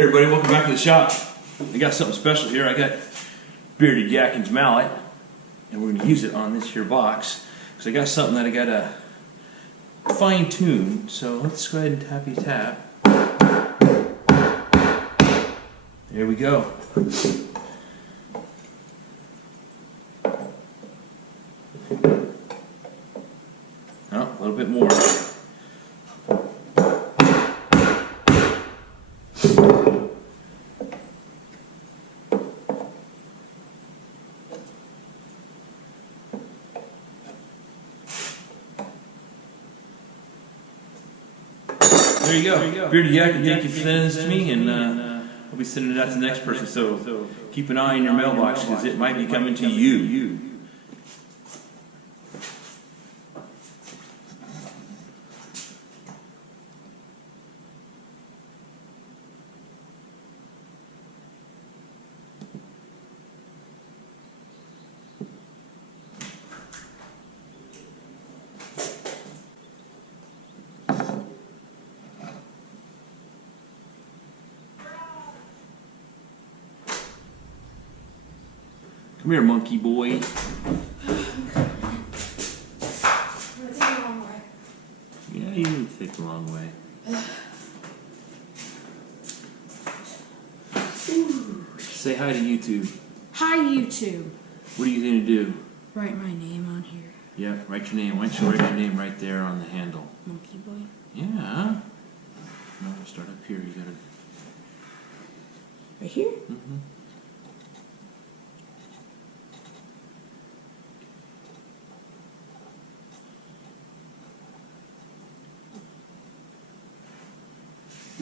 Hey everybody, welcome back to the shop. I got something special here. I got Bearded Yakin's mallet, and we're going to use it on this here box because I got something that I got to fine tune. So let's go ahead and tappy tap. There we go. Oh, a little bit more. There you go. Bearded Yakin, thank you for sending this to me, and I'll be sending it out to the next person. So keep an eye on your mailbox because it might be coming to you. Come here, monkey boy. It's a long way. Yeah, you need to take the long way. Say hi to YouTube. Hi, YouTube. What are you going to do? Write my name on here. Yeah, write your name. Why don't you write your name right there on the handle? MonkeyBoy. Yeah. No, start up here. You gotta. Right here? Mm-hmm.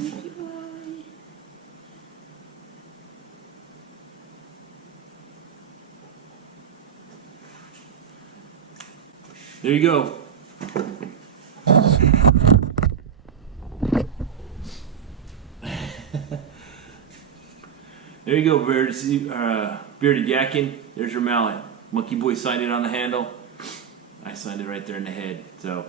MonkeyBoy. There you go. There you go, Bearded Yakin. There's your mallet. Monkey Boy signed it on the handle. I signed it right there in the head. So,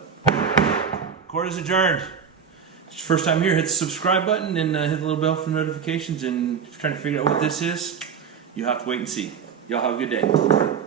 court is adjourned. If it's your first time here, hit the subscribe button and hit the little bell for notifications. And if you're trying to figure out what this is, you'll have to wait and see. Y'all have a good day.